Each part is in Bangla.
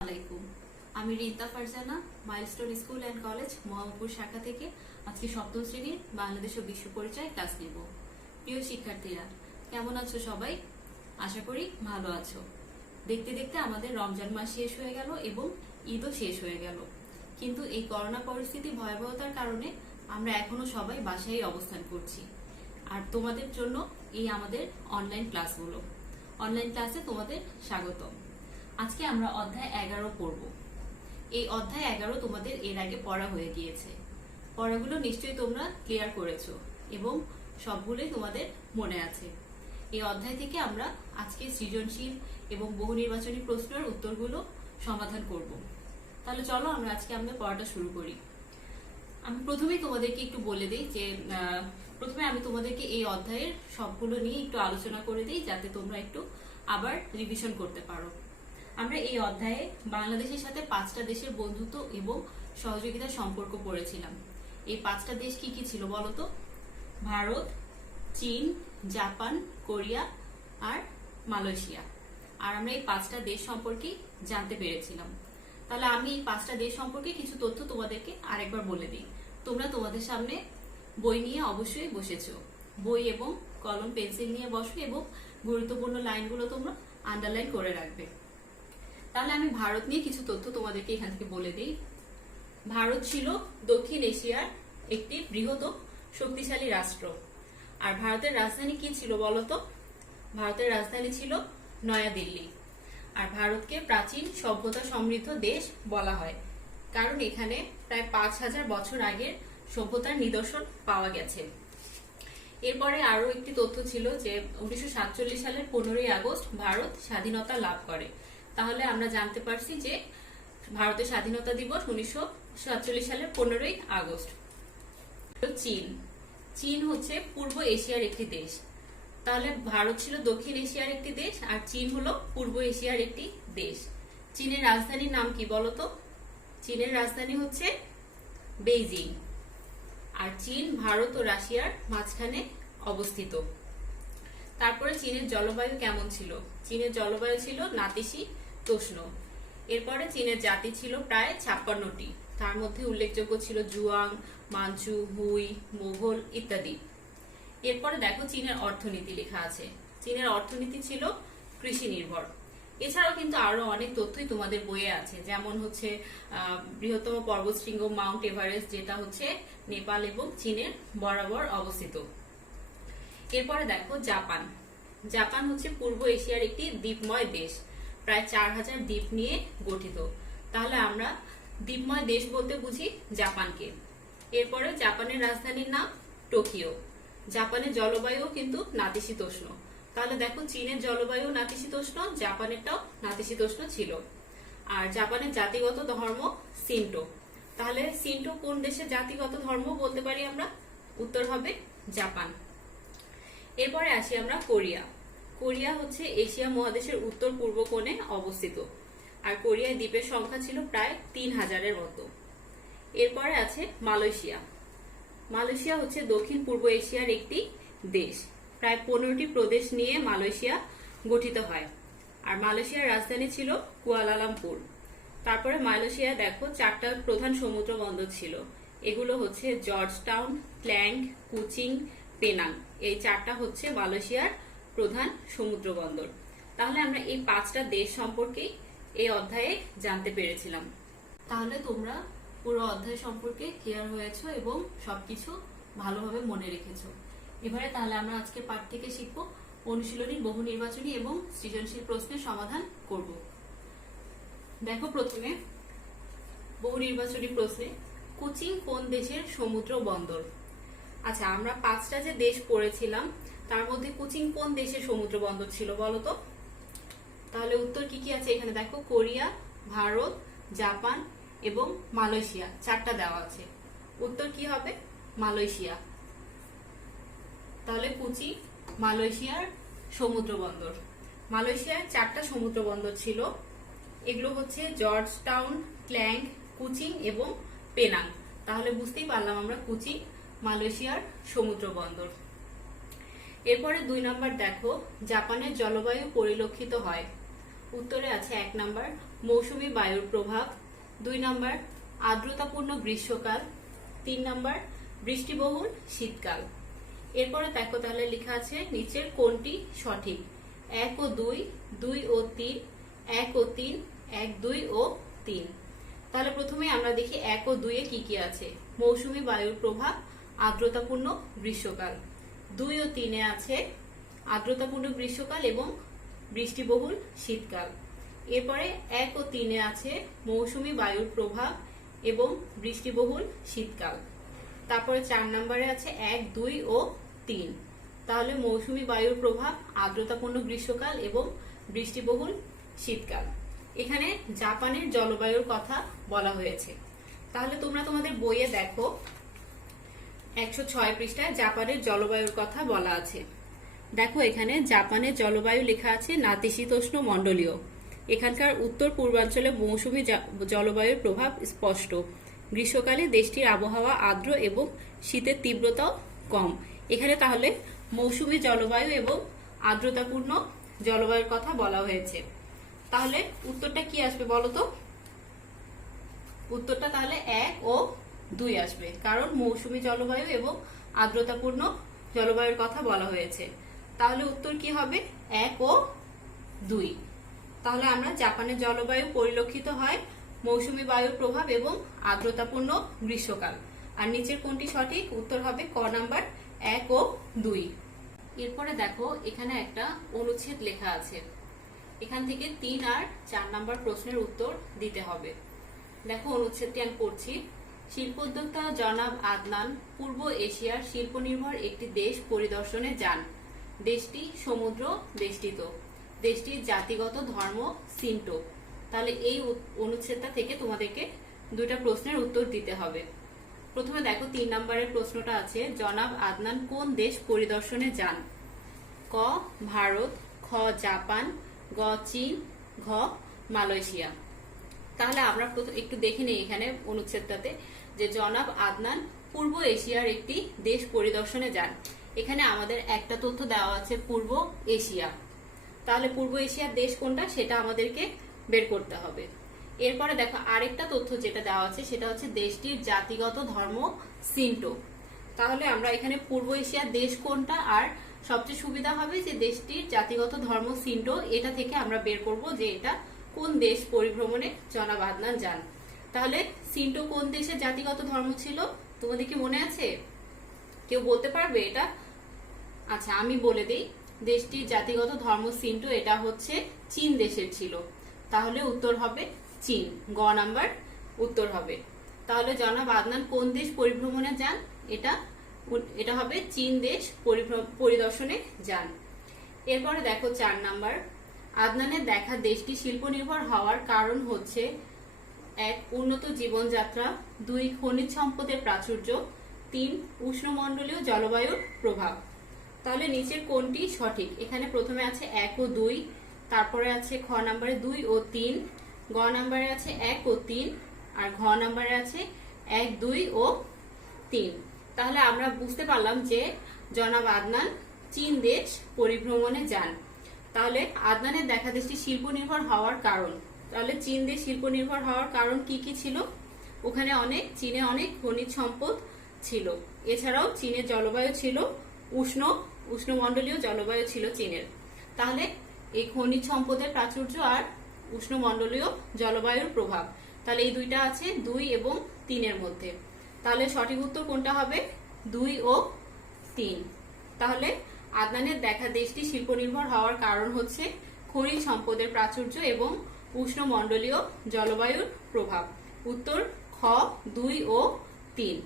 আলাইকুম। আমি Rita Farzana milestone school and college Mohammadpur শাখা থেকে আজকে সপ্তম শ্রেণীর বাংলাদেশ ও বিশ্ব পরিচয় ক্লাস নেব। প্রিয় শিক্ষার্থীরা, কেমন আছো সবাই? আশা করি ভালো আছো। দেখতে দেখতে আমাদের রমজান মাস শেষ হয়ে গেল এবং ঈদও শেষ হয়ে গেল, কিন্তু এই করোনা পরিস্থিতি ভয়াবহতার কারণে আমরা এখনো সবাই বাসায় অবস্থান করছি। আর তোমাদের জন্য এই আমাদের অনলাইন ক্লাসগুলো। অনলাইন ক্লাসে তোমাদের স্বাগতম। আজকে আমরা অধ্যায় 11 পড়ব। এই অধ্যায় 11 তোমাদের এর আগে পড়া হয়ে গিয়েছে। পড়াগুলো নিশ্চয়ই তোমরা ক্লিয়ার করেছো এবং সবগুলোই তোমাদের মনে আছে। এই অধ্যায় থেকে আমরা আজকে সৃজনশীল এবং বহু নির্বাচনী প্রশ্নের উত্তরগুলো সমাধান করব। তাহলে চলো আমরা আজকে আমাদের পড়াটা শুরু করি। আমি প্রথমেই তোমাদেরকে একটু বলে দিই যে প্রথমে আমি তোমাদেরকে এই অধ্যায়ের সবগুলো নিয়ে একটু আলোচনা করে দিই, যাতে তোমরা একটু আবার রিভিশন করতে পারো। আমরা এই অধ্যায়ে বাংলাদেশের সাথে 5টা দেশের বন্ধুত্ব এবং সহযোগিতার সম্পর্ক পড়েছিলাম। এই 5টা দেশ কি কি ছিল বলতো? ভারত, চীন, জাপান, কোরিয়া আর মালয়েশিয়া। আর আমরা এই 5টা দেশ সম্পর্কে জানতে পেরেছিলাম। তাহলে আমি এই 5টা দেশ সম্পর্কে কিছু তথ্য তোমাদেরকে আরেকবার বলে দিই। তোমরা তোমাদের সামনে বই নিয়ে অবশ্যই বসেছো। বই এবং কলম পেন্সিল নিয়ে বসো এবং গুরুত্বপূর্ণ লাইনগুলো তোমরা আন্ডারলাইন করে রাখবে। তাহলে আমি ভারত নিয়ে কিছু তথ্য তোমাদেরকে এখান থেকে বলে দিই। ভারত ছিল দক্ষিণ এশিয়ার একটি বৃহৎ ও শক্তিশালী রাষ্ট্র। আর ভারতের রাজধানী কি ছিল বলতো? ভারতের রাজধানী ছিল নয়াদিল্লি। আর ভারতকে প্রাচীন সভ্যতা সমৃদ্ধ দেশ বলা হয়, কারণ এখানে প্রায় 5000 বছর আগের সভ্যতার নিদর্শন পাওয়া গেছে। এরপরে আরো একটি তথ্য ছিল যে 1947 সালের 15ই আগস্ট ভারত স্বাধীনতা লাভ করে। তাহলে আমরা জানতে পারছি যে ভারতের স্বাধীনতা দিবস 1947 সালের 15ই আগস্ট। চীন। চীন হচ্ছে পূর্ব এশিয়ার একটি দেশ। তাহলে ভারত ছিল দক্ষিণ এশিয়ার একটি দেশ আর চীন হলো পূর্ব এশিয়ার একটি দেশ। চীনের রাজধানীর নাম কি বলতো? চীনের রাজধানী হচ্ছে বেইজিং। আর চীন ভারত ও রাশিয়ার মাঝখানে অবস্থিত। তারপরে চীনের জলবায়ু কেমন ছিল? চীনের জলবায়ু ছিল নাতিশীতোষ্ণ। এরপরে চীনের জাতি ছিল প্রায় 56টি। তার মধ্যে উল্লেখযোগ্য ছিল জুয়াং, মাঞ্চু, হুই, মোগল ইত্যাদি। এরপরে দেখো চীনের অর্থনীতি লেখা আছে। চীনের অর্থনীতি ছিল কৃষি নির্ভর। এছাড়াও কিন্তু আরো অনেক তথ্যই তোমাদের বইয়ে আছে, যেমন হচ্ছে বৃহত্তম পর্বতশৃঙ্গ মাউন্ট এভারেস্ট, যেটা হচ্ছে নেপাল এবং চীনের বরাবর অবস্থিত। এরপরে দেখো জাপান। জাপান হচ্ছে পূর্ব এশিয়ার একটি দ্বীপময় দেশ, প্রায় 4000 দ্বীপ নিয়ে গঠিত। তাহলে আমরা দ্বীপময় দেশ বলতে বুঝি জাপানকে। এরপরে জাপানের রাজধানীর নাম টোকিও। জাপানের জলবায়ু কিন্তু নাতিশীতোষ্ণ। তাহলে দেখো চীনের জলবায়ু নাতিশীতোষ্ণ, জাপানেরটাও নাতিশীতোষ্ণ ছিল। আর জাপানের জাতিগত ধর্ম শিন্টো। তাহলে শিন্টো কোন দেশের জাতিগত ধর্ম বলতে পারি আমরা? উত্তর হবে জাপান। এরপরে আসি আমরা কোরিয়া। কোরিয়া হচ্ছে এশিয়া মহাদেশের উত্তর পূর্ব কোণে অবস্থিত। আর কোরিয়ায় দ্বীপের সংখ্যা ছিল প্রায় 3000-এর মতো। এরপরে আছে মালয়েশিয়া। মালয়েশিয়া হচ্ছে দক্ষিণ পূর্ব এশিয়ার একটি দেশ। প্রায় 15টি প্রদেশ নিয়ে মালয়েশিয়া গঠিত হয়। আর মালয়েশিয়ার রাজধানী ছিল কুয়ালালামপুর। তারপরে মালয়েশিয়া দেখো 4টা প্রধান সমুদ্র বন্দর ছিল। এগুলো হচ্ছে জর্জ টাউন, ক্ল্যাং, কুচিং, পেনাং। এই 4টা হচ্ছে মালয়েশিয়ার প্রধান সমুদ্র বন্দর। তাহলে আমরা এই 5টা দেশ সম্পর্কেই এই অধ্যায়ে জানতে পেরেছিলাম। তাহলে তোমরা পুরো অধ্যায় সম্পর্কে ক্লিয়ার হয়েছো এবং সবকিছু ভালোভাবে মনে রেখেছো। এবারে তাহলে আমরা আজকে পাঠ থেকে শিখব অনুশীলনী, বহু নির্বাচনী এবং সৃজনশীল প্রশ্নের সমাধান করব। দেখো প্রথমে বহু নির্বাচনী প্রশ্নে কুচিং কোন দেশের সমুদ্র বন্দর? আচ্ছা, আমরা 5টা যে দেশ পড়েছিলাম তার মধ্যে কুচিং কোন দেশের সমুদ্র বন্দর ছিল বলতো? তাহলে উত্তর কি কি আছে এখানে দেখো, কোরিয়া, ভারত, জাপান এবং মালয়েশিয়া। 4টা দেওয়া আছে। উত্তর কি হবে? মালয়েশিয়া। তাহলে কুচিং মালয়েশিয়ার সমুদ্র বন্দর। মালয়েশিয়ার 4টা সমুদ্র বন্দর ছিল। এগুলো হচ্ছে জর্জ টাউন, ক্ল্যাং, কুচিং এবং পেনাং। তাহলে বুঝতেই পারলাম আমরা কুচিং মালয়েশিয়ার সমুদ্র বন্দর। এরপরে 2 নম্বর দেখো, জাপানের জলবায়ু পরিলক্ষিত হয়। উত্তরে আছে 1 নাম্বার মৌসুমী বায়ুর প্রভাব, 2 নাম্বার আর্দ্রতাপূর্ণ গ্রীষ্মকাল, 3 নাম্বার বৃষ্টিবহুল শীতকাল। এরপরে দেখো তাহলে লেখা আছে নিচের কোনটি সঠিক? 1 ও 2, 2 ও 3, 1 ও 3, 1, 2 ও 3। তাহলে প্রথমে আমরা দেখি 1 ও 2 এ কি কি আছে। মৌসুমী বায়ুর প্রভাব, আর্দ্রতাপূর্ণ গ্রীষ্মকাল। 2 ও 3 এ আছে আর্দ্রতাপূর্ণ গ্রীষ্মকাল এবং বৃষ্টিবহুল শীতকাল। এরপরে 1 ও 3 এ আছে মৌসুমী বায়ুর প্রভাব এবং বৃষ্টিবহুল শীতকাল। তারপরে 4 নম্বরে আছে 1, 2 ও 3। তাহলে মৌসুমী বায়ুর প্রভাব, আর্দ্রতাপূর্ণ গ্রীষ্মকাল এবং বৃষ্টিবহুল শীতকাল। এখানে জাপানের জলবায়ুর কথা বলা হয়েছে। তাহলে তোমরা তোমাদের বইয়ে দেখো 106 পৃষ্ঠায় জাপানের জলবায়ুর কথা বলা আছে। দেখো এখানে জাপানের জলবায়ু লেখা আছে নাতিশীতোষ্ণ মণ্ডলীয়। এখানকার উত্তর পূর্বাঞ্চলে মৌসুমী জলবায়ুর প্রভাব স্পষ্ট। গ্রীষ্মকালে দেশটির আবহাওয়া আর্দ্র এবং শীতের তীব্রতাও কম। এখানে তাহলে মৌসুমী জলবায়ু এবং আর্দ্রতাপূর্ণ জলবায়ুর কথা বলা হয়েছে। তাহলে উত্তরটা কি আসবে বলো তো? উত্তরটা তাহলে 1 ও 2 আসবে, কারণ মৌসুমী জলবায়ু এবং আর্দ্রতাপূর্ণ জলবায়ুর কথা বলা হয়েছে। তাহলে উত্তর কি হবে? 1 ও 2। তাহলে আমরা জাপানের জলবায়ু পরিলক্ষিত হয় মৌসুমী বায়ুর প্রভাব এবং আর্দ্রতাপূর্ণ গ্রীষ্মকাল। আর নিচের কোনটি সঠিক? উত্তর হবে ক নাম্বার 1 ও 2। এরপরে দেখো এখানে একটা অনুচ্ছেদ লেখা আছে। এখান থেকে 3 আর 4 নাম্বার প্রশ্নের উত্তর দিতে হবে। দেখো অনুচ্ছেদটি আমি পড়ছি। শিল্পোদ্যোক্তা জনাব আদনান পূর্ব এশিয়ার শিল্প নির্ভর একটি দেশ পরিদর্শনে যান। দেশটি সমুদ্র বেষ্টিত। দেশটির জাতিগত ধর্ম সিন্টো। তাহলে এই অনুচ্ছেদটা থেকে তোমাদেরকে 2টা প্রশ্নের উত্তর দিতে হবে। প্রথমে দেখো 3 নম্বরের প্রশ্নটা আছে, জনাব আদনান কোন দেশ পরিদর্শনে যান? ক ভারত, খ জাপান, গ চীন, ঘ মালয়েশিয়া। তাহলে আমরা একটু দেখে নিই এখানে অনুচ্ছেদটাতে যে জনাব আদনান পূর্ব এশিয়ার একটি দেশ পরিদর্শনে যান। এখানে আমাদের একটা তথ্য দেওয়া আছে পূর্ব এশিয়া। তাহলে পূর্ব এশিয়ার দেশ কোনটা সেটা আমাদেরকে বের করতে হবে। এরপরে দেখো আরেকটা তথ্য যেটা দেওয়া আছে সেটা হচ্ছে দেশটির জাতিগত ধর্ম সিন্টো। তাহলে আমরা এখানে পূর্ব এশিয়ার দেশ কোনটা আর সবচেয়ে সুবিধা হবে যে দেশটির জাতিগত ধর্ম সিন্টো, এটা থেকে আমরা বের করব যে এটা কোন দেশ পরিভ্রমণে জনাব আদনান যান। তাহলে সিন্টো কোন দেশের জাতিগত ধর্ম ছিল তোমাদের কি মনে আছে? কেউ বলতে পারবে এটা? আচ্ছা আমি বলে দিই, দেশটির জাতিগত ধর্ম সিন্টো এটা হচ্ছে চীন দেশের ছিল। তাহলে উত্তর হবে চীন, গ নাম্বার উত্তর হবে। তাহলে জনাব আদনান কোন দেশ পরিভ্রমণে যান? এটা হবে চীন দেশ পরিদর্শনে যান। এরপরে দেখো 4 নাম্বার, আদনানের দেখা দেশটি শিল্প নির্ভর হওয়ার কারণ হচ্ছে 1 উন্নত জীবনযাত্রা, 2 খনিজ সম্পদের প্রাচুর্য, 3 উষ্ণমণ্ডলীয় জলবায়ুর প্রভাব। তাহলে নিচের কোনটি সঠিক? এখানে প্রথমে আছে 1 ও 2, তারপরে আছে খ নাম্বারে 2 ও 3, গ নাম্বারে আছে 1 ও 3, আর ঘ নাম্বারে আছে 1, 2 ও 3। তাহলে আমরা বুঝতে পারলাম যে জনাব আদনান চীন দেশ পরিভ্রমণে যান। তাহলে আদনানের দেখা দেশটি শিল্প নির্ভর হওয়ার কারণ, তাহলে চীন দেশ শিল্প নির্ভর হওয়ার কারণ কি কি ছিল? ওখানে চীনে অনেক খনিজ সম্পদ ছিল। এছাড়াও চীনের জলবায়ু ছিল উষ্ণমণ্ডলীয় জলবায়ু ছিল চীনের। তাহলে এই খনিজ সম্পদের প্রাচুর্য আর উষ্ণমণ্ডলীয় জলবায়ুর প্রভাব, তাহলে এই দুইটা আছে 2 এবং 3 এর মধ্যে। তাহলে সঠিক উত্তর কোনটা হবে? 2 ও 3। তাহলে আদনানের দেখা দেশটি শিল্প নির্ভর হওয়ার কারণ হচ্ছে খনিজ সম্পদের প্রাচুর্য এবং উষ্ণমণ্ডলীয় জলবায়ুর প্রভাব। উত্তর খ 2 ও 3।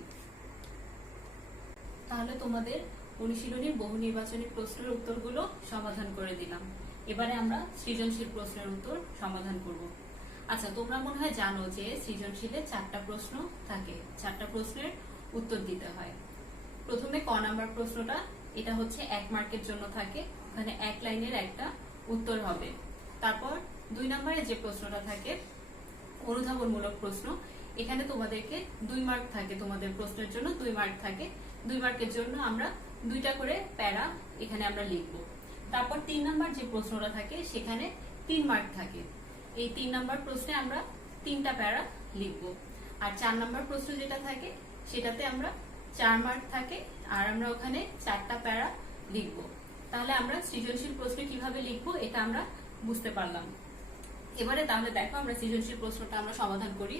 তাহলে তোমাদের অনুশীলনীর বহু নির্বাচনী প্রশ্নের উত্তরগুলো সমাধান করে দিলাম। এবারে আমরা সৃজনশীল প্রশ্নের উত্তর সমাধান করব। আচ্ছা তোমরা মনে হয় জানো যে সৃজনশীলে 4টা প্রশ্ন থাকে, 4টা প্রশ্নের উত্তর দিতে হয়। প্রথমে ক নাম্বার প্রশ্নটা, এটা হচ্ছে 1 মার্কের জন্য থাকে, ওখানে 1 লাইনের একটা উত্তর হবে। তারপর 2 নম্বরে যে প্রশ্নটা থাকে অনুধাবনমূলক প্রশ্ন, এখানে তোমাদেরকে 2 মার্ক থাকে, তোমাদের প্রশ্নের জন্য 2 মার্ক থাকে। 2 মার্কের জন্য আমরা 2টা করে প্যারা এখানে আমরা লিখবো। তারপর 3 নাম্বার যে প্রশ্নটা থাকে সেখানে 3 মার্ক থাকে। এই 3 নাম্বার প্রশ্নে আমরা 3টা প্যারা লিখবো। আর 4 নাম্বার প্রশ্ন যেটা থাকে সেটাতে আমরা 4 মার্ক থাকে, আর আমরা ওখানে 4টা প্যারা লিখবো। তাহলে আমরা সৃজনশীল প্রশ্ন কিভাবে লিখবো এটা আমরা বুঝতে পারলাম। এবারে তাহলে দেখো আমরা সৃজনশীল প্রশ্নটা আমরা সমাধান করি।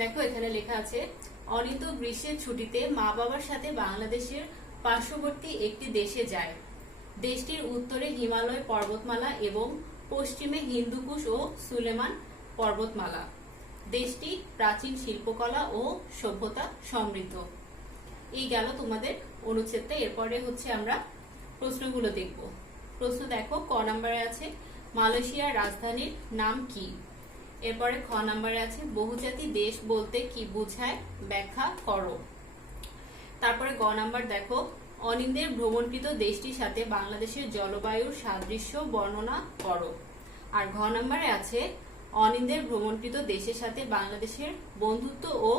দেখো এখানে লেখা আছে, অনিত গ্রীষ্মের ছুটিতে মা বাবার সাথে বাংলাদেশের পার্শ্ববর্তী একটি দেশে যায়। দেশটির উত্তরে হিমালয় পর্বতমালা এবং পশ্চিমে হিন্দুকুশ ও সুলেমান পর্বতমালা। দেশটি প্রাচীন শিল্পকলা ও সভ্যতা সমৃদ্ধ। এই গেল তোমাদের অনুচ্ছেদটা। এরপরে হচ্ছে আমরা প্রশ্নগুলো দেখব। প্রশ্ন দেখো, ক নম্বরে আছে মালয়েশিয়ার রাজধানীর নাম কি। এরপরে খ নম্বরে আছে বহুজাতি দেশ বলতে কি বোঝায়, ব্যাখ্যা করো। তারপরে গ নাম্বার দেখো, অনিন্দের ভ্রমণকৃত দেশটির সাথে বাংলাদেশের জলবায়ুর সাদৃশ্য বর্ণনা করো। আর ঘ নম্বরে আছে অনিন্দের ভ্রমণকৃত দেশের সাথে বাংলাদেশের বন্ধুত্ব ও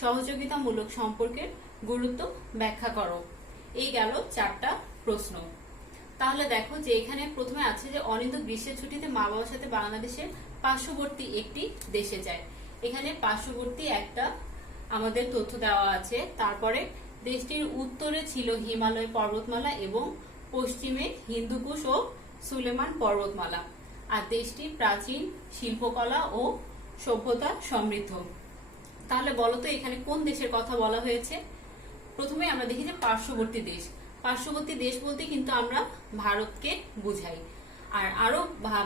সহযোগিতামূলক সম্পর্কের গুরুত্ব ব্যাখ্যা করো। এই গেল 4টা প্রশ্ন। তাহলে দেখো যে এখানে প্রথমে আছে যে অনিন্দ গ্রীষ্মের ছুটিতে মা বাবার সাথে বাংলাদেশের পার্শ্ববর্তী একটি দেশে যায়। এখানে পার্শ্ববর্তী একটা আমাদের তথ্য দেওয়া আছে। তারপরে দেশটির উত্তরে ছিল হিমালয় পর্বতমালা এবং পশ্চিমে হিন্দুকুশ ও সুলেমান পর্বতমালা। আর দেশটি প্রাচীন শিল্পকলা ও সভ্যতা সমৃদ্ধ। তাহলে বলতো এখানে কোন দেশের কথা বলা হয়েছে। প্রথমে আমরা দেখি যে পার্শ্ববর্তী দেশ। পার্শ্ববর্তী দেশ বলতে কিন্তু আমরা ভারতকে বুঝাই। আর আরো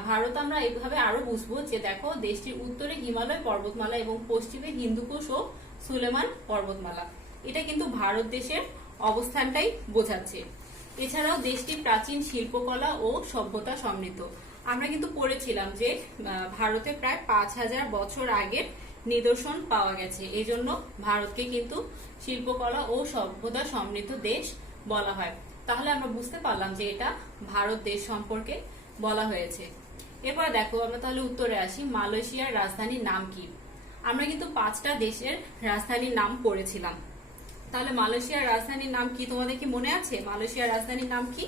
ভারত আমরা এইভাবে আরো বুঝবো যে দেখো দেশটির উত্তরে হিমালয় পর্বতমালা এবং পশ্চিমে হিন্দুকুশ ও সুলেমান পর্বতমালা। এটা কিন্তু ভারত দেশের অবস্থানটাই বোঝাচ্ছে। এছাড়াও দেশটি প্রাচীন শিল্পকলা ও সভ্যতা সমৃদ্ধ। আমরা কিন্তু পড়েছিলাম যে ভারতে প্রায় 5000 বছর আগের নিদর্শন পাওয়া গেছে। এজন্য ভারতকে কিন্তু শিল্পকলা ও সভ্যতা সমৃদ্ধ দেশ বলা হয়। তাহলে আমরা বুঝতে পারলাম যে এটা ভারত দেশ সম্পর্কে বলা হয়েছে। এরপর দেখো আমরা তাহলে উত্তরে আসি, মালয়েশিয়ার রাজধানীর নাম কি। আমরা কিন্তু 5টা দেশের রাজধানীর নাম পড়েছিলাম। তাহলে মালয়েশিয়ার রাজধানীর নাম কি তোমাদের কি মনে আছে? মালয়েশিয়ার রাজধানীর নাম কি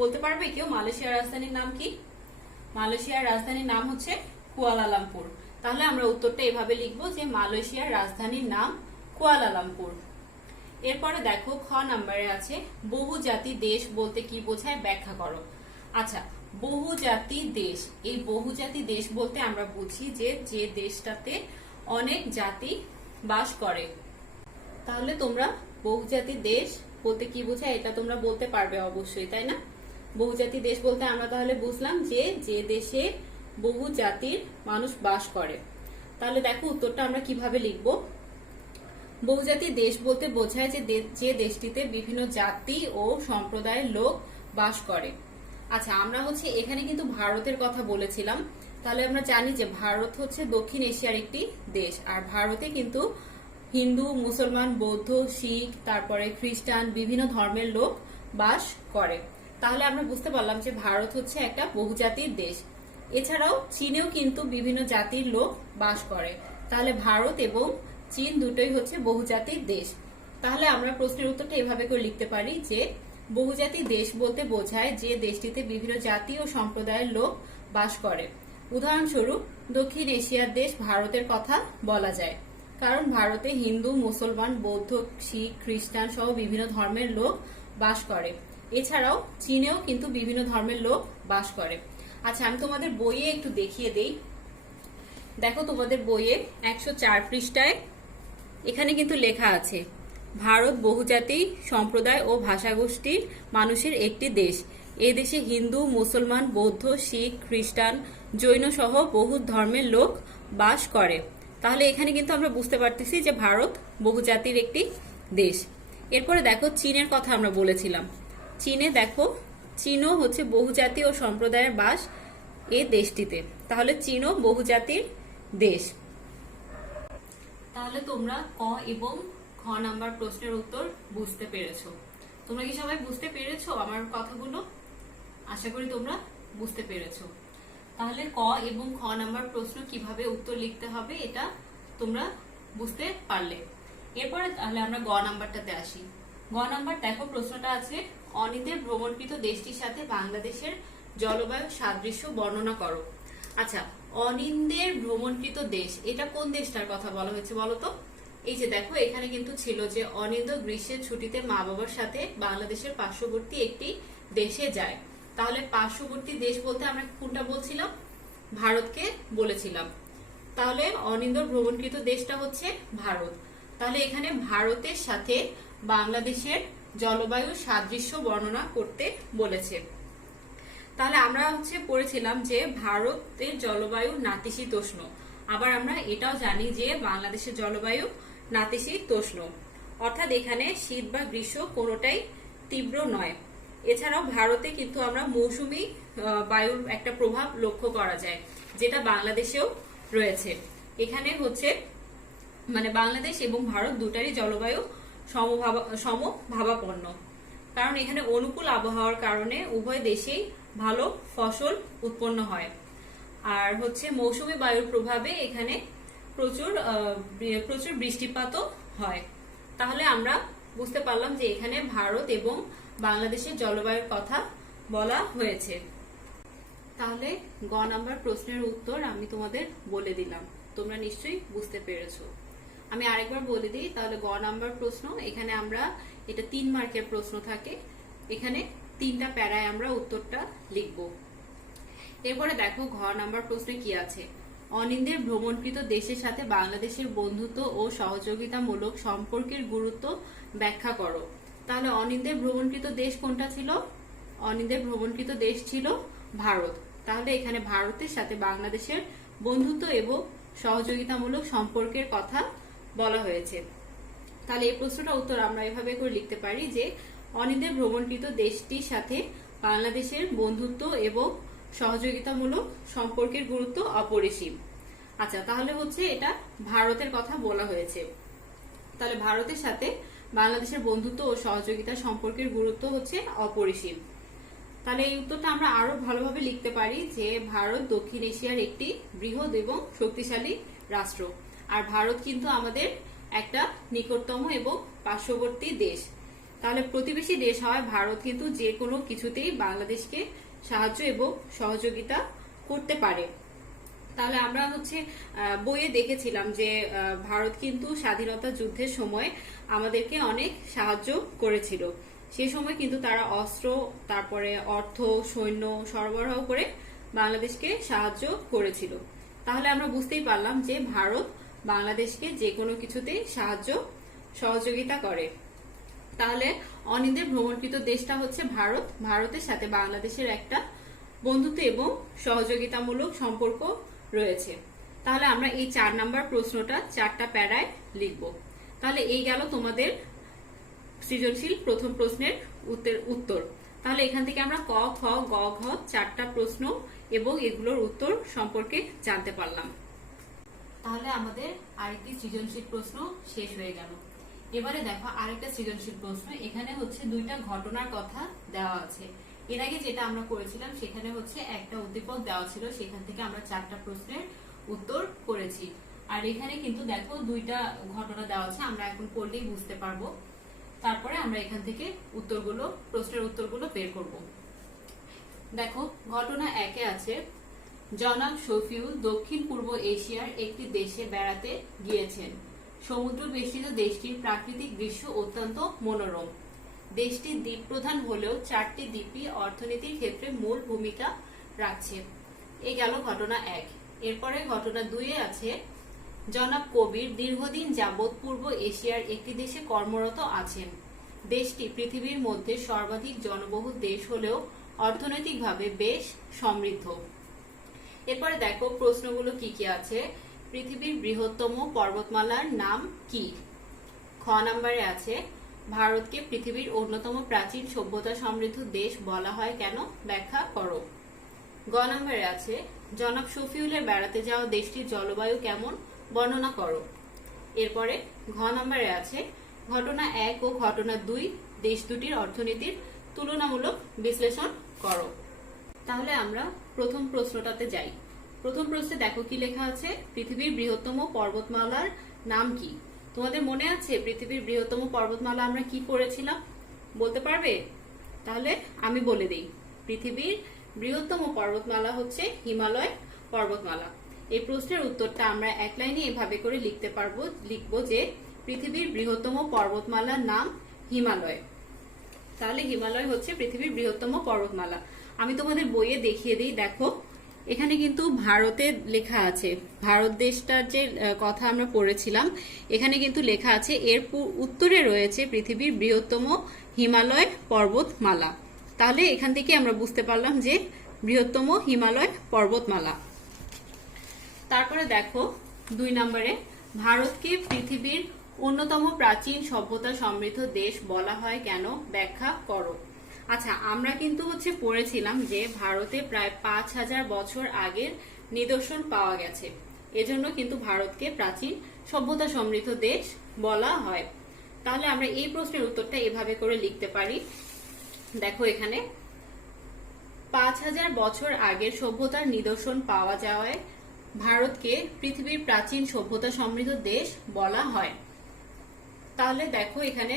বলতে পারবে কেউ? মালয়েশিয়ার রাজধানীর নাম কি? মালয়েশিয়ার রাজধানীর নাম হচ্ছে কুয়ালালামপুর। তাহলে আমরা উত্তরটা এভাবে লিখবো যে মালয়েশিয়ার রাজধানীর নাম কুয়ালালামপুর। এরপরে দেখো খ নম্বরে আছে বহুজাতি দেশ বলতে কি বোঝায়, ব্যাখ্যা করো। আচ্ছা, বহুজাতি দেশ, এই বহুজাতি দেশ বলতে আমরা বুঝি যে দেশটাতে অনেক জাতি বাস করে। তাহলে তোমরা বহুজাতি দেশ বলতে কি বোঝায় এটা তোমরা বলতে পারবে অবশ্যই, তাই না? বহুজাতি দেশ বলতে আমরা তাহলে বুঝলাম যে দেশে বহু জাতির মানুষ বাস করে। তাহলে দেখো উত্তরটা আমরা কিভাবে লিখবো। বহুজাতি দেশ বলতে বোঝায় যে দেশটিতে বিভিন্ন জাতি ও সম্প্রদায়ের লোক বাস করে। আচ্ছা, আমরা হচ্ছে এখানে কিন্তু ভারতের কথা বলেছিলাম। তাহলে আমরা জানি যে ভারত হচ্ছে দক্ষিণ এশিয়ার একটি দেশ। আর ভারতে কিন্তু হিন্দু, মুসলমান, বৌদ্ধ, শিখ, তারপরে খ্রিস্টান বিভিন্ন ধর্মের লোক বাস করে। তাহলে আমরা বুঝতে পারলাম যে ভারত হচ্ছে একটা বহুজাতির দেশ। এছাড়াও চীনেও কিন্তু বিভিন্ন জাতির লোক বাস করে। তাহলে ভারত এবং চীন দুটোই হচ্ছে বহুজাতির দেশ। তাহলে আমরা প্রশ্নের উত্তরটা এভাবে করে লিখতে পারি যে বহুজাতি দেশ বলতে বোঝায় যে দেশটিতে বিভিন্ন জাতি ও সম্প্রদায়ের লোক বাস করে। উদাহরণস্বরূপ দক্ষিণ এশিয়ার দেশ ভারতের কথা বলা যায়, কারণ ভারতে হিন্দু, মুসলমান, বৌদ্ধ, শিখ, খ্রিস্টান সহ বিভিন্ন ধর্মের লোক বাস করে। এছাড়াও চীনেও কিন্তু বিভিন্ন ধর্মের লোক বাস করে। আচ্ছা, আমি তোমাদের বইয়ে একটু দেখিয়ে দেই। দেখো তোমাদের বইয়ে 104 পৃষ্ঠায় এখানে কিন্তু লেখা আছে ভারত বহুজাতি সম্প্রদায় ও ভাষাগোষ্ঠীর মানুষের একটি দেশ। এ দেশে হিন্দু, মুসলমান, বৌদ্ধ, শিখ, খ্রিস্টান, জৈন সহ বহু ধর্মের লোক বাস করে। তাহলে এখানে কিন্তু আমরা বুঝতে পারতেছি যে ভারত বহুজাতির একটি দেশ। এরপরে দেখো চীনের কথা আমরা বলেছিলাম। চীনে দেখো চীনও হচ্ছে বহুজাতি ও সম্প্রদায়ের বাস এই দেশটিতে। তাহলে চীনও বহুজাতির দেশ। তাহলে তোমরা ক এবং খ নাম্বার প্রশ্নের উত্তর বুঝতে পেরেছো। তোমরা কি সবাই বুঝতে পেরেছো আমার কথাগুলো? আশা করি তোমরা বুঝতে পেরেছো। তাহলে ক এবং খ নাম্বার প্রশ্ন কিভাবে উত্তর লিখতে হবে এটা তোমরা বুঝতে পারলে। এরপরে তাহলে আমরা গ নাম্বারটাতে আসি। গ নাম্বার দেখো প্রশ্নটা আছে অনিতের ভ্রমণকৃত দেশটির সাথে বাংলাদেশের জলবায়ু সাদৃশ্য বর্ণনা করো। আচ্ছা, অনিন্দের ভ্রমণকৃত দেশ, এটা কোন দেশটার কথা বলা হয়েছে বলো তো? এই যে দেখো, এখানে কিন্তু ছিল যে অনিন্দ গ্রীষ্মের ছুটিতে মা বাবার সাথে বাংলাদেশের পার্শ্ববর্তী একটি দেশে যায়। তাহলে পার্শ্ববর্তী দেশ বলতে আমরা কোনটা বলছিলাম? ভারতকে বলেছিলাম। তাহলে অনিন্দ ভ্রমণকৃত দেশটা হচ্ছে ভারত। তাহলে এখানে ভারতের সাথে বাংলাদেশের জলবায়ু সাদৃশ্য বর্ণনা করতে বলেছে। তাহলে আমরা পড়েছিলাম যে ভারতের জলবায়ু নাতিশীতোষ্ণ। আবার আমরা এটাও জানি যে বাংলাদেশের জলবায়ু নাতিশীতোষ্ণ, অর্থাৎ এখানে শীত বা গ্রীষ্ম কোনোটাই তীব্র নয়। এছাড়াও ভারতে কিন্তু আমরা মৌসুমী বায়ুর একটা প্রভাব লক্ষ্য করা যায়, যেটা বাংলাদেশেও রয়েছে। এখানে মানে বাংলাদেশ এবং ভারত দুটারই জলবায়ু সমভাবাপন্ন, কারণ এখানে অনুকূল আবহাওয়ার কারণে উভয় দেশেই ভালো ফসল উৎপন্ন হয়। আর মৌসুমী বায়ুর প্রভাবে এখানে প্রচুর বৃষ্টিপাতও হয়। তাহলে আমরা বুঝতে পারলাম যে এখানে ভারত এবং বাংলাদেশের জলবায়ুর কথা বলা হয়েছে। তাহলে গ নাম্বার প্রশ্নের উত্তর আমি তোমাদের বলে দিলাম, তোমরা নিশ্চয়ই বুঝতে পেরেছো। আমি আরেকবার বলে দিই, তাহলে গ নাম্বার প্রশ্ন, এখানে আমরা এটা 3 মার্কের প্রশ্ন থাকে, এখানে 3টা প্যারায় আমরা উত্তরটা লিখব। এরপরে দেখো ঘ নাম্বার প্রশ্নে কি আছে, অনিন্দের ভ্রমণকৃত দেশের সাথে বাংলাদেশের বন্ধুত্ব ও সহযোগিতামূলক সম্পর্কের গুরুত্ব ব্যাখ্যা করো। তাহলে অনিন্দের ভ্রমণকৃত দেশ কোনটা ছিল? অনিন্দের ভ্রমণকৃত দেশ ছিল ভারত। তাহলে এখানে ভারতের সাথে বাংলাদেশের বন্ধুত্ব এবং সহযোগিতামূলক সম্পর্কের কথা বলা হয়েছে। তাহলে এই প্রশ্নটা উত্তর আমরা এভাবে করে লিখতে পারি যে অনিন্দের ভ্রমণকৃত দেশটির সাথে বাংলাদেশের বন্ধুত্ব এবং সহযোগিতামূলক সম্পর্কের গুরুত্ব অপরিসীম। আচ্ছা, তাহলে এটা ভারতের কথা বলা হয়েছে। তাহলে ভারতের সাথে বাংলাদেশের বন্ধুত্ব ও সহযোগিতার সম্পর্কের গুরুত্ব অপরিসীম। তাহলে এই উত্তরটা আমরা আরো ভালোভাবে লিখতে পারি যে ভারত দক্ষিণ এশিয়ার একটি বৃহৎ এবং শক্তিশালী রাষ্ট্র। আর ভারত কিন্তু আমাদের একটা নিকটতম এবং পার্শ্ববর্তী দেশ। তাহলে প্রতিবেশী দেশ হয় ভারত কিন্তু যে কোনো কিছুতেই বাংলাদেশকে সাহায্য এবং সহযোগিতা করতে পারে। তাহলে আমরা বইয়ে দেখেছিলাম যে ভারত কিন্তু স্বাধীনতা যুদ্ধের সময় আমাদেরকে অনেক সাহায্য করেছিল। সেই সময় কিন্তু তারা অস্ত্র, তারপরে অর্থ, সৈন্য সরবরাহ করে বাংলাদেশকে সাহায্য করেছিল। তাহলে আমরা বুঝতেই পারলাম যে ভারত বাংলাদেশকে যে কোনো কিছুতেই সাহায্য সহযোগিতা করে। তাহলে অনিন্দের ভ্রমণকৃত দেশটা ভারত। ভারতের সাথে বাংলাদেশের একটা বন্ধুত্ব এবং সহযোগিতামূলক সম্পর্ক রয়েছে। তাহলে আমরা এই 4 নাম্বার প্রশ্নটা 4টা প্যারায় লিখব। তাহলে এই গেল তোমাদের সৃজনশীল প্রথম প্রশ্নের উত্তর। তাহলে এখান থেকে আমরা ক, খ, গ, ঘ 4টা প্রশ্ন এবং এগুলোর উত্তর সম্পর্কে জানতে পারলাম। তাহলে আমাদের আরেকটি সৃজনশীল প্রশ্ন শেষ হয়ে গেল। এবারে দেখো আরেকটা সৃজনশীল প্রশ্ন, এখানে 2টা ঘটনার কথা দেওয়া আছে। এর আগে যেটা আমরা করেছিলাম সেখানে একটা উদ্দীপক দেওয়া ছিল, সেখান থেকে আমরা 4টা প্রশ্নের উত্তর করেছি। আর এখানে কিন্তু দেখো 2টা ঘটনা দেওয়া আছে, আমরা এখন পড়লেই বুঝতে পারবো। তারপরে আমরা এখান থেকে প্রশ্নের উত্তরগুলো বের করব। দেখো ঘটনা 1-এ আছে, জনাব শফিউল দক্ষিণ পূর্ব এশিয়ার একটি দেশে বেড়াতে গিয়েছেন। সমুদ্র বেষ্টিত দেশটির প্রাকৃতিক দৃশ্য অত্যন্ত মনোরম। দেশটি দ্বীপ প্রধান হলেও 4টি দ্বীপই অর্থনীতির ক্ষেত্রে মূল ভূমিকা রাখছে। এই গেল ঘটনা 1। এরপরে ঘটনা 2-এ আছে, জনাব কবির দীর্ঘদিন যাবৎ পূর্ব এশিয়ার একটি দেশে কর্মরত আছেন। দেশটি পৃথিবীর মধ্যে সর্বাধিক জনবহুল দেশ হলেও অর্থনৈতিকভাবে বেশ সমৃদ্ধ। এরপরে দেখো প্রশ্নগুলো কি কি আছে। পৃথিবীর বৃহত্তম পর্বতমালার নাম কি? খ নাম্বারে আছে, ভারতকে পৃথিবীর অন্যতম প্রাচীন সভ্যতা সমৃদ্ধ দেশ বলা হয় কেন? ব্যাখ্যা করো। গ নাম্বারে আছে, জনাব শফিউলের বেড়াতে যাওয়া দেশটির জলবায়ু কেমন? বর্ণনা করো। এরপরে ঘ নাম্বারে আছে, ঘটনা 1 ও ঘটনা 2 দেশ দুটির অর্থনীতির তুলনামূলক বিশ্লেষণ করো। তাহলে আমরা প্রথম প্রশ্নটাতে যাই। প্রথম প্রশ্নে দেখো কি লেখা আছে, পৃথিবীর বৃহত্তম পর্বতমালার নাম কি? তোমাদের মনে আছে পৃথিবীর বৃহত্তম পর্বতমালা আমরা কি পড়েছিলাম? বলতে পারবে? তাহলে আমি বলে দেই, পৃথিবীর বৃহত্তম পর্বতমালা হচ্ছে হিমালয় পর্বতমালা। এই প্রশ্নের উত্তরটা আমরা এক লাইনে এভাবে করে লিখবো যে পৃথিবীর বৃহত্তম পর্বতমালার নাম হিমালয়। তাহলে হিমালয় হচ্ছে পৃথিবীর বৃহত্তম পর্বতমালা। আমি তোমাদের বইয়ে দেখিয়ে দিই, দেখো এখানে কিন্তু ভারতের লেখা আছে, ভারত দেশটার যে কথা আমরা পড়েছিলাম এখানে কিন্তু লেখা আছে এর উত্তরে রয়েছে পৃথিবীর বৃহত্তম হিমালয় পর্বতমালা। তাহলে এখান থেকে আমরা বুঝতে পারলাম যে বৃহত্তম হিমালয় পর্বতমালা। তারপরে দেখো 2 নম্বরে, ভারতকে পৃথিবীর অন্যতম প্রাচীন সভ্যতা সমৃদ্ধ দেশ বলা হয় কেন, ব্যাখ্যা করো। আচ্ছা, আমরা কিন্তু পড়েছিলাম যে ভারতে প্রায় 5000 বছর আগের নিদর্শন পাওয়া গেছে, এজন্য কিন্তু ভারতকে প্রাচীন সভ্যতা সমৃদ্ধ দেশ বলা হয়। তাহলে আমরা এই প্রশ্নের উত্তরটা এভাবে করে লিখতে পারি, দেখো এখানে 5000 বছর আগের সভ্যতার নিদর্শন পাওয়া যাওয়ায় ভারতকে পৃথিবীর প্রাচীন সভ্যতা সমৃদ্ধ দেশ বলা হয়। তাহলে দেখো এখানে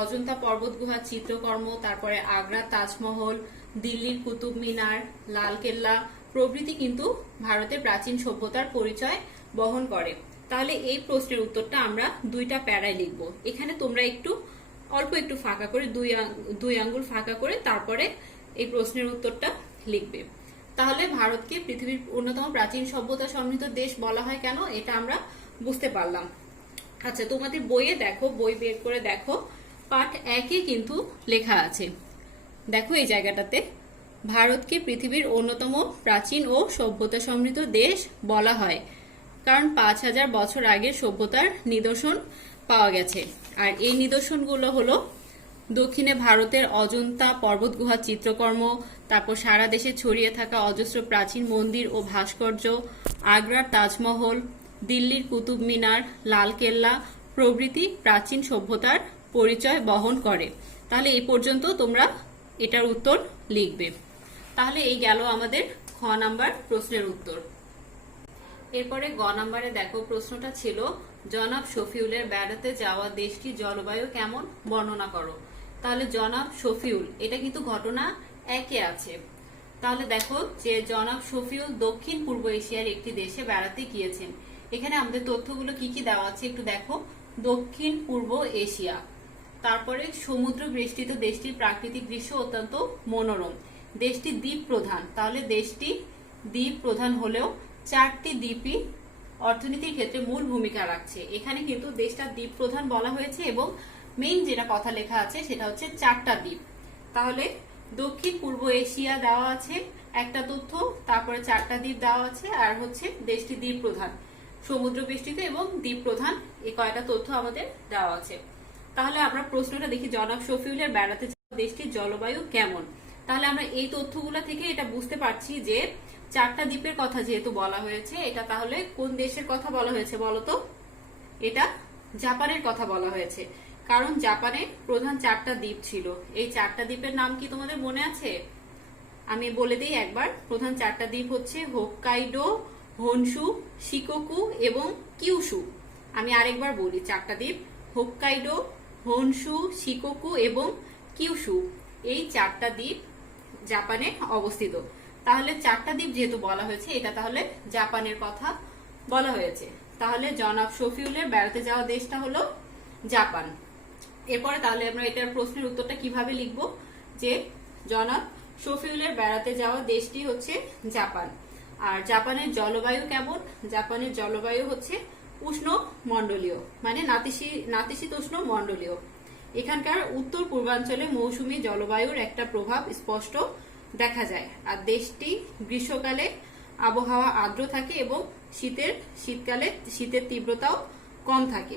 অজন্তা পর্বত গুহা চিত্রকর্ম, তারপরে আগ্রার তাজমহল, দিল্লির কুতুব মিনার, লালকেল্লা প্রভৃতি কিন্তু ভারতের প্রাচীন সভ্যতার পরিচয় বহন করে। তাহলে এই প্রশ্নের উত্তরটা আমরা 2টা প্যারায় লিখবো। এখানে তোমরা অল্প একটু ফাঁকা করে, দুই আঙ্গুল ফাঁকা করে তারপরে এই প্রশ্নের উত্তরটা লিখবে। তাহলে ভারতকে পৃথিবীর অন্যতম প্রাচীন সভ্যতা সমৃদ্ধ দেশ বলা হয় কেন, এটা আমরা বুঝতে পারলাম। আচ্ছা, তোমাদের বইয়ে দেখো, বই বের করে দেখো, পাঠ 1-এ কিন্তু লেখা আছে, দেখো এই জায়গাটাতে ভারতকে পৃথিবীর অন্যতম প্রাচীন ও সভ্যতা সমৃদ্ধ দেশ বলা হয় কারণ 5000 বছর আগের সভ্যতার নিদর্শন পাওয়া গেছে। আর এই নিদর্শনগুলো হলো দক্ষিণে ভারতের অজন্তা পর্বত গুহা চিত্রকর্ম, তারপর সারা দেশে ছড়িয়ে থাকা অজস্র প্রাচীন মন্দির ও ভাস্কর্য, আগ্রার তাজমহল, দিল্লির কুতুব মিনার, লালকেল্লা প্রভৃতি প্রাচীন সভ্যতার পরিচয় বহন করে। তাহলে এই পর্যন্ত তোমরা এটার উত্তর লিখবে। তাহলে এই গেল আমাদের খ নাম্বার প্রশ্নের উত্তর। এরপরে গ নাম্বারে দেখো, প্রশ্নটা ছিল জনাব শফিউলের বেড়াতে যাওয়া দেশটির জলবায়ু কেমন, বর্ণনা করো। তাহলে জনাব শফিউল, এটা কিন্তু ঘটনা 1-এ আছে। তাহলে দেখো যে জনাব শফিউল দক্ষিণ পূর্ব এশিয়ার একটি দেশে বেড়াতে গিয়েছেন। এখানে আমাদের তথ্যগুলো কি কি দেওয়া আছে একটু দেখো, দক্ষিণ পূর্ব এশিয়া, তারপরে সমুদ্র বেষ্টিত দেশটির প্রাকৃতিক দৃশ্য অত্যন্ত মনোরম, দেশটি দ্বীপ প্রধান। তাহলে দেশটি দ্বীপ প্রধান হলেও 4টি দ্বীপই অর্থনীতির ক্ষেত্রে মূল ভূমিকা রাখছে। এখানে কিন্তু দেশটা দ্বীপ প্রধান বলা হয়েছে এবং মেইন যেটা কথা লেখা আছে সেটা হচ্ছে 4টা দ্বীপ। তাহলে দক্ষিণ পূর্ব এশিয়া দেওয়া আছে একটা তথ্য, তারপরে 4টা দ্বীপ দেওয়া আছে, আর দেশটি দ্বীপ প্রধান, সমুদ্র বেষ্টিত এবং দ্বীপ প্রধান, এই কয়টা তথ্য আমাদের দেওয়া আছে। তাহলে আমরা প্রশ্নটা দেখি, জনাব শফিউলের বেড়াতে যাওয়া দেশটির জলবায়ু কেমন। তাহলে আমরা এই তথ্যগুলা থেকে এটা বুঝতে পারছি যে 4টা দ্বীপের কথা যেহেতু বলা হয়েছে, এটা তাহলে কোন দেশের কথা বলা হয়েছে বলতো, এটা জাপানের কথা বলা হয়েছে। কারণ জাপানে প্রধান 4টা দ্বীপ ছিল। এই 4টা দ্বীপের নাম কি তোমাদের মনে আছে? আমি বলে দিই একবার, প্রধান 4টা দ্বীপ হচ্ছে হোক্কাইডো, হনশু, শিকোকু এবং কিউশু। আমি আরেকবার বলি, 4টা দ্বীপ হোক্কাইডো, হনশু, শিকোকু এবং কিউশু, এই 4টা দ্বীপ জাপানে অবস্থিত। তাহলে 4টা দ্বীপ যেহেতু বলা হয়েছে, এটা তাহলে জাপানের কথা বলা হয়েছে। তাহলে জনাব শফিউলের বেড়াতে যাওয়া দেশটা হলো জাপান। এরপরে তাহলে আমরা এটার প্রশ্নের উত্তরটা কিভাবে লিখবো, যে জনাব শফিউলের বেড়াতে যাওয়া দেশটি হচ্ছে জাপান। আর জাপানের জলবায়ু কেমন? জাপানের জলবায়ু হচ্ছে উষ্ণ মন্ডলীয়, মানে নাতিশীতোষ্ণ মন্ডলীয়। এখানকার উত্তর পূর্বাঞ্চলে মৌসুমী জলবায়ুর একটা প্রভাব স্পষ্ট দেখা যায়। আর দেশটি গ্রীষ্মকালে আবহাওয়া আর্দ্র থাকে এবং শীতকালে শীতের তীব্রতাও কম থাকে।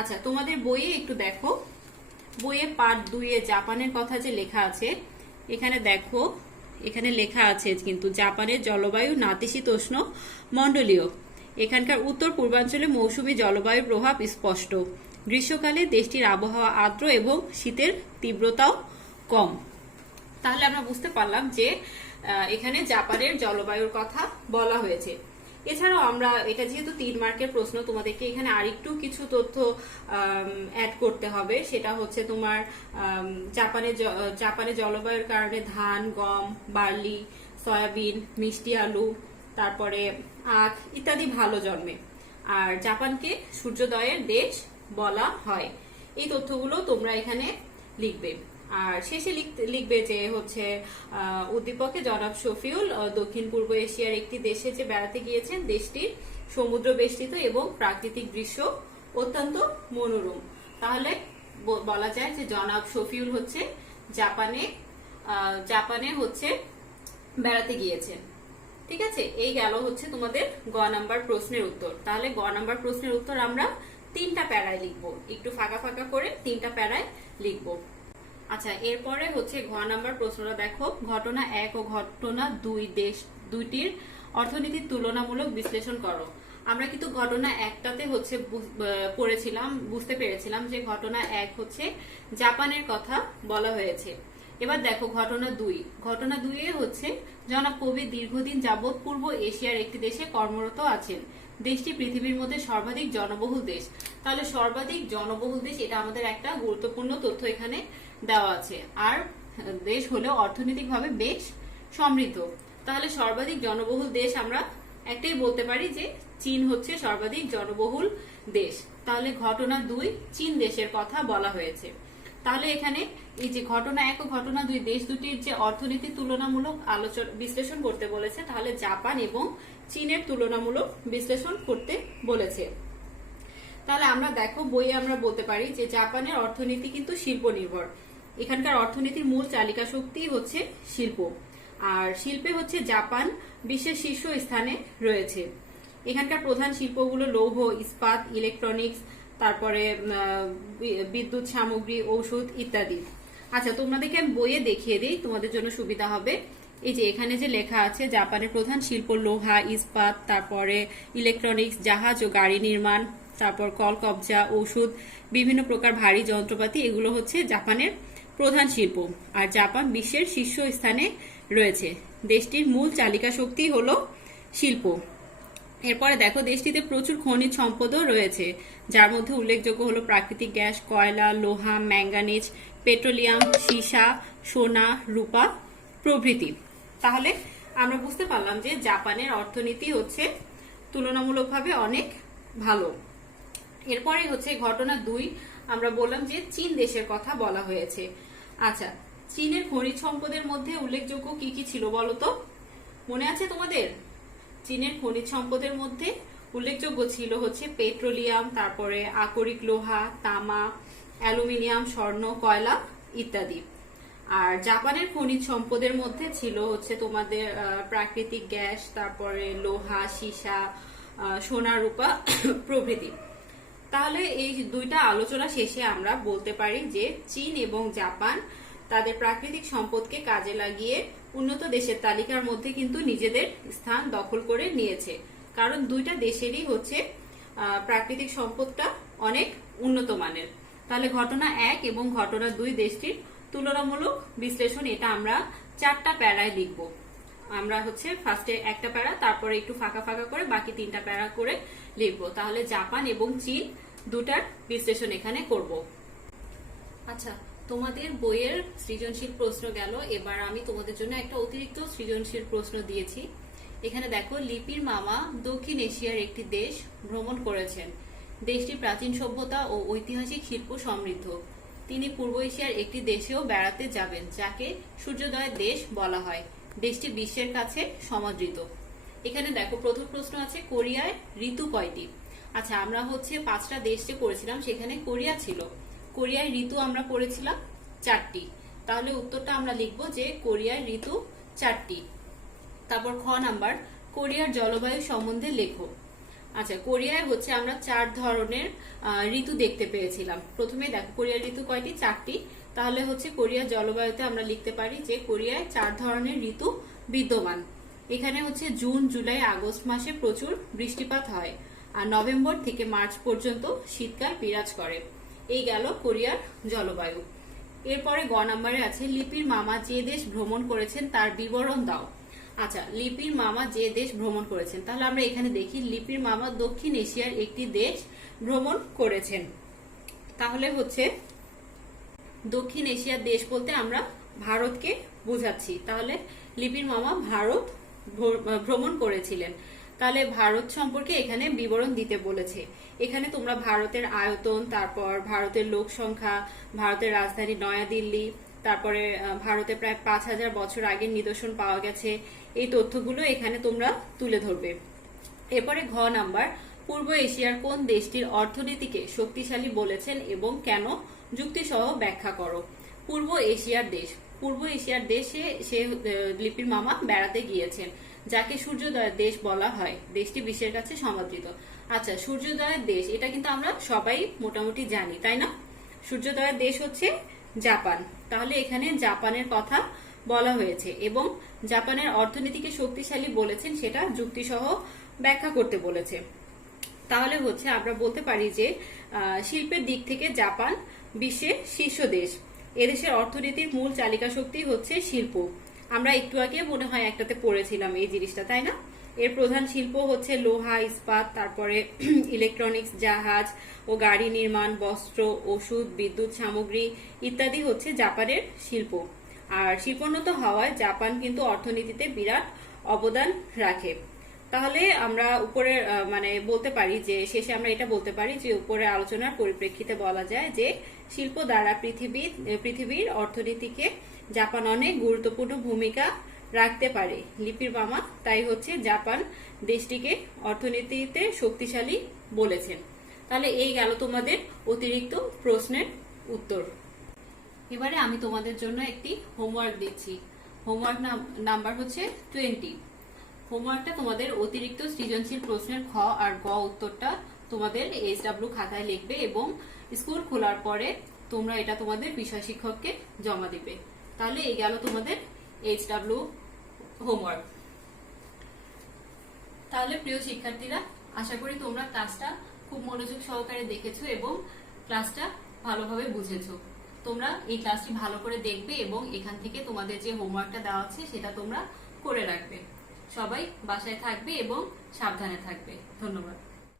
আচ্ছা, তোমাদের বইয়ে একটু দেখো, বইয়ে পার্ট 2-এ জাপানের কথা যে লেখা আছে, এখানে দেখো, এখানে লেখা আছে কিন্তু জাপানের জলবায়ু নাতিশীতোষ্ণ মন্ডলীয়। এখানকার উত্তর পূর্বাঞ্চলে মৌসুমী জলবায়ুর প্রভাব স্পষ্ট। গ্রীষ্মকালে দেশটির আবহাওয়া আর্দ্র এবং শীতের তীব্রতাও কম। তাহলে আমরা বুঝতে পারলাম যে এখানে জাপানের জলবায়ুর কথা বলা হয়েছে। এছাড়াও আমরা, এটা যেহেতু 3 মার্কের প্রশ্ন, তোমাদেরকে এখানে আরেকটু কিছু তথ্য অ্যাড করতে হবে। সেটা হচ্ছে তোমার জাপানের জলবায়ুর কারণে ধান, গম, বার্লি, সয়াবিন, মিষ্টি আলু, তারপরে আখ ইত্যাদি ভালো জন্মে। আর জাপানকে সূর্যোদয়ের দেশ বলা হয়। এই তথ্যগুলো তোমরা এখানে লিখবে। আর শেষে লিখবে যে হচ্ছে উদ্দীপকে জনাব শফিউল দক্ষিণ পূর্ব এশিয়ার একটি দেশে যে বেড়াতে গিয়েছেন, দেশটির সমুদ্র বেষ্টিত এবং প্রাকৃতিক দৃশ্য অত্যন্ত মনোরম। তাহলে বলা যায় যে জনাব শফিউল হচ্ছে জাপানে হচ্ছে বেড়াতে গিয়েছেন। ঠিক আছে, এই গেল হচ্ছে তোমাদের গ নাম্বার প্রশ্নের উত্তর। তাহলে গ নাম্বার প্রশ্নের উত্তর আমরা 3টা প্যারায় লিখবো, একটু ফাঁকা ফাঁকা করে 3টা প্যারায় লিখবো। আচ্ছা, এরপরে হচ্ছে ঘ নাম্বার প্রশ্নটা দেখো, ঘটনা 1 ও ঘটনা 2 দেশ দুইটির অর্থনীতির তুলনামূলক বিশ্লেষণ করো। আমরা কিন্তু ঘটনা 1টাতে হচ্ছে পড়েছিলাম, বুঝতে পেরেছিলাম যে ঘটনা 1 হচ্ছে জাপানের কথা বলা হয়েছে। এবার দেখো ঘটনা 2 এ হচ্ছে জনাব কবির দীর্ঘদিন যাবৎ পূর্ব এশিয়ার একটি দেশে কর্মরত আছেন। দেশটি পৃথিবীর মধ্যে সর্বাধিক জনবহুল দেশ। তাহলে সর্বাধিক জনবহুল দেশ, এটা আমাদের একটা গুরুত্বপূর্ণ তথ্য এখানে দেওয়া আছে। আর দেশ হলো অর্থনৈতিকভাবে বেশ সমৃদ্ধ। তাহলে সর্বাধিক জনবহুল দেশ আমরা একটাই বলতে পারি যে চীন হচ্ছে সর্বাধিক জনবহুল দেশ। তাহলে ঘটনা 2 চীন দেশের কথা বলা হয়েছে। তাহলে এখানে এই যে ঘটনা 1 ও ঘটনা 2 দেশ দুটির যে অর্থনীতি তুলনামূলক বিশ্লেষণ করতে বলেছে, তাহলে জাপান এবং চীনের তুলনামূলক বিশ্লেষণ করতে বলেছে। তাহলে আমরা দেখো বইয়ে আমরা বলতে পারি যে জাপানের অর্থনীতি কিন্তু শিল্প নির্ভর। এখানকার অর্থনীতির মূল চালিকা শক্তি হচ্ছে শিল্প। আর শিল্পে হচ্ছে জাপান বিশ্বের শীর্ষ স্থানে রয়েছে। এখানকার প্রধান শিল্পগুলো লৌহ, ইস্পাত, ইলেকট্রনিক্স, তারপরে বিদ্যুৎ সামগ্রী, ঔষধ ইত্যাদি। আচ্ছা, তোমাদেরকে আমি বইয়ে দেখিয়ে দিই, তোমাদের জন্য সুবিধা হবে। এই যে এখানে যে লেখা আছে জাপানের প্রধান শিল্প লোহা, ইস্পাত, তারপরে ইলেকট্রনিক্স, জাহাজ ও গাড়ি নির্মাণ, তারপর কলকবজা, ঔষধ, বিভিন্ন প্রকার ভারী যন্ত্রপাতি, এগুলো হচ্ছে জাপানের প্রধান শিল্প। আর জাপান বিশ্বের শীর্ষ স্থানে রয়েছে। দেশটির মূল চালিকা শক্তি হলো শিল্প। এরপরে দেখো দেশটিতে প্রচুর খনিজ সম্পদও রয়েছে, যার মধ্যে উল্লেখযোগ্য হলো প্রাকৃতিক গ্যাস, কয়লা, লোহা, ম্যাঙ্গানিজ, পেট্রোলিয়াম, সীসা, সোনা, রূপা প্রভৃতি। তাহলে আমরা বুঝতে পারলাম যে জাপানের অর্থনীতি হচ্ছে তুলনামূলকভাবে অনেক ভালো। এরপরে হচ্ছে ঘটনা 2, আমরা বললাম যে চীন দেশের কথা বলা হয়েছে। আচ্ছা, চীনের খনিজ সম্পদের মধ্যে উল্লেখযোগ্য কি কি ছিল বলতো? মনে আছে তোমাদের? চীনের খনিজ সম্পদের মধ্যে উল্লেখযোগ্য ছিল হচ্ছে পেট্রোলিয়াম, তারপরে আকরিক লোহা, তামা, অ্যালুমিনিয়াম, স্বর্ণ, কয়লা ইত্যাদি। আর জাপানের খনিজ সম্পদের মধ্যে ছিল হচ্ছে তোমাদের প্রাকৃতিক গ্যাস, তারপরে লোহা, সীসা, সোনা, রূপা প্রভৃতি। তাহলে এই 2টা আলোচনা শেষে আমরা বলতে পারি যে চীন এবং জাপান তাদের প্রাকৃতিক সম্পদকে কাজে লাগিয়ে উন্নত দেশের তালিকার মধ্যে কিন্তু নিজেদের স্থান দখল করে নিয়েছে। কারণ 2টা দেশেরই হচ্ছে প্রাকৃতিক সম্পদটা অনেক উন্নত মানের। তাহলে ঘটনা 1 এবং ঘটনা 2 দেশটির তুলনামূলক বিশ্লেষণ, এটা আমরা 4টা প্যারায় লিখব। আমরা হচ্ছে ফার্স্টে একটা প্যারা, তারপরে একটু ফাঁকা ফাঁকা করে বাকি 3টা প্যারা করে লিখব। তাহলে জাপান এবং চীন 2টার বিশ্লেষণ এখানে করব। আচ্ছা, তোমাদের বইয়ের সৃজনশীল প্রশ্ন গেল। এবার আমি তোমাদের জন্য একটা অতিরিক্ত সৃজনশীল প্রশ্ন দিয়েছি। এখানে দেখো, লিপির মামা দক্ষিণ এশিয়ার একটি দেশ ভ্রমণ করেছেন। দেশটি প্রাচীন সভ্যতা ও ঐতিহাসিক শিল্প সমৃদ্ধ। তিনি পূর্ব এশিয়ার একটি দেশেও বেড়াতে যাবেন, যাকে সূর্যোদয়ের দেশ বলা হয়। দেশটি বিশ্বের কাছে সমাদৃত। এখানে দেখো প্রথম প্রশ্ন আছে, কোরিয়ায় ঋতু কয়টি? আচ্ছা, আমরা হচ্ছে 5টা দেশ যে পড়েছিলাম সেখানে কোরিয়া ছিল। কোরিয়ায় ঋতু আমরা পড়েছিলাম 4টি। তাহলে উত্তরটা আমরা লিখবো যে কোরিয়ার ঋতু 4টি। তারপর খ নাম্বার, কোরিয়ার জলবায়ু সম্বন্ধে লেখো। আচ্ছা, কোরিয়ায় হচ্ছে আমরা 4 ধরনের ঋতু দেখতে পেয়েছিলাম। প্রথমে দেখো কোরিয়ার ঋতু কয়টি? 4টি। তাহলে হচ্ছে কোরিয়ার জলবায়ুতে আমরা লিখতে পারি যে কোরিয়ায় 4 ধরনের ঋতু বিদ্যমান। এখানে হচ্ছে জুন, জুলাই, আগস্ট মাসে প্রচুর বৃষ্টিপাত হয়। আর নভেম্বর থেকে মার্চ পর্যন্ত শীতকাল বিরাজ করে। এই গেল কোরিয়ার জলবায়ু। এরপরে গ নাম্বারে আছে, লিপির মামা যে দেশ ভ্রমণ করেছেন তার বিবরণ দাও। আচ্ছা, লিপির মামা যে দেশ ভ্রমণ করেছেন, তাহলে আমরা এখানে দেখি লিপির মামা দক্ষিণ এশিয়ার একটি দেশ ভ্রমণ করেছেন। তাহলে হচ্ছে দক্ষিণ এশিয়ার দেশ বলতে আমরা ভারতকে বুঝাচ্ছি। তাহলে লিপির মামা ভারত ভ্রমণ করেছিলেন। তাহলে ভারত সম্পর্কে এখানে বিবরণ দিতে বলেছে। এখানে তোমরা ভারতের আয়তন, তারপর ভারতের লোক সংখ্যা, ভারতের রাজধানী নয়াদিল্লি, তারপরে ভারতে প্রায় 5,000 বছর আগের নিদর্শন পাওয়া গেছে, এই তথ্যগুলো এখানে তোমরা তুলে ধরবে। এরপরে ঘ নাম্বার, পূর্ব এশিয়ার কোন দেশটির অর্থনীতিকে শক্তিশালী বলেছেন এবং কেন, যুক্তিসহ ব্যাখ্যা করো। পূর্ব এশিয়ার দেশ, পূর্ব এশিয়ার দেশে সে লিপির মামা বেড়াতে গিয়েছেন, যাকে সূর্যোদয়ের দেশ বলা হয়। দেশটি বিশ্বের কাছে সমাদৃত। আচ্ছা, সূর্যোদয়ের দেশ এটা কিন্তু আমরা সবাই মোটামুটি জানি, তাই না? সূর্যোদয়ের দেশ হচ্ছে জাপান। তাহলে এখানে জাপানের কথা বলা হয়েছে এবং জাপানের অর্থনীতিকে শক্তিশালী বলেছেন, সেটা যুক্তিসহ ব্যাখ্যা করতে বলেছে। তাহলে হচ্ছে আমরা বলতে পারি যে শিল্পের দিক থেকে জাপান বিশ্বের শীর্ষ দেশ। এদেশের অর্থনীতির মূল চালিকা শক্তি হচ্ছে শিল্প। আমরা একটু আগে মনে হয় একটাতে পড়েছিলাম এই জিনিসটা, তাই না? এর প্রধান শিল্প হচ্ছে লোহা, ইস্পাত, তারপরে ইলেকট্রনিক্স, জাহাজ ও গাড়ি নির্মাণ, বস্ত্র, ওষুধ, বিদ্যুৎ সামগ্রী ইত্যাদি হচ্ছে জাপানের শিল্প। আর শিল্পোন্নত হওয়ায় জাপান কিন্তু অর্থনীতিতে বিরাট অবদান রাখে। তাহলে আমরা উপরে মানে বলতে পারি যে শেষে আমরা এটা বলতে পারি যে উপরে আলোচনার পরিপ্রেক্ষিতে বলা যায় যে শিল্প দ্বারা পৃথিবীর অর্থনীতিকে জাপান অনেক গুরুত্বপূর্ণ ভূমিকা রাখতে পারে। লিপির মামা তাই হচ্ছে জাপান দেশটিকে অর্থনীতিতে শক্তিশালী বলেছেন। তাহলে এই গেল তোমাদের অতিরিক্ত প্রশ্নের উত্তর। এবারে আমি তোমাদের জন্য একটি হোমওয়ার্ক দিচ্ছি। হোমওয়ার্ক নাম্বার হচ্ছে 20। হোমওয়ার্কটা তোমাদের অতিরিক্ত সৃজনশীল প্রশ্নের খ আর গ উত্তরটা তোমাদের HW খাতায় লিখবে এবং স্কুল খোলার পরে তোমরা এটা তোমাদের বিষয় শিক্ষককে জমা দিবে। তাহলে এই গেল তোমাদের HW হোমওয়ার্ক। তাহলে প্রিয় শিক্ষার্থীরা, আশা করি তোমরা ক্লাসটা খুব মনোযোগ সহকারে দেখেছো এবং ক্লাসটা ভালোভাবে বুঝেছো। তোমরা এই ক্লাসটি ভালো করে দেখবে এবং এখান থেকে তোমাদের যে হোমওয়ার্কটা দেওয়া আছে সেটা তোমরা করে রাখবে। সবাই বাসায় থাকবে এবং সাবধানে থাকবে। ধন্যবাদ।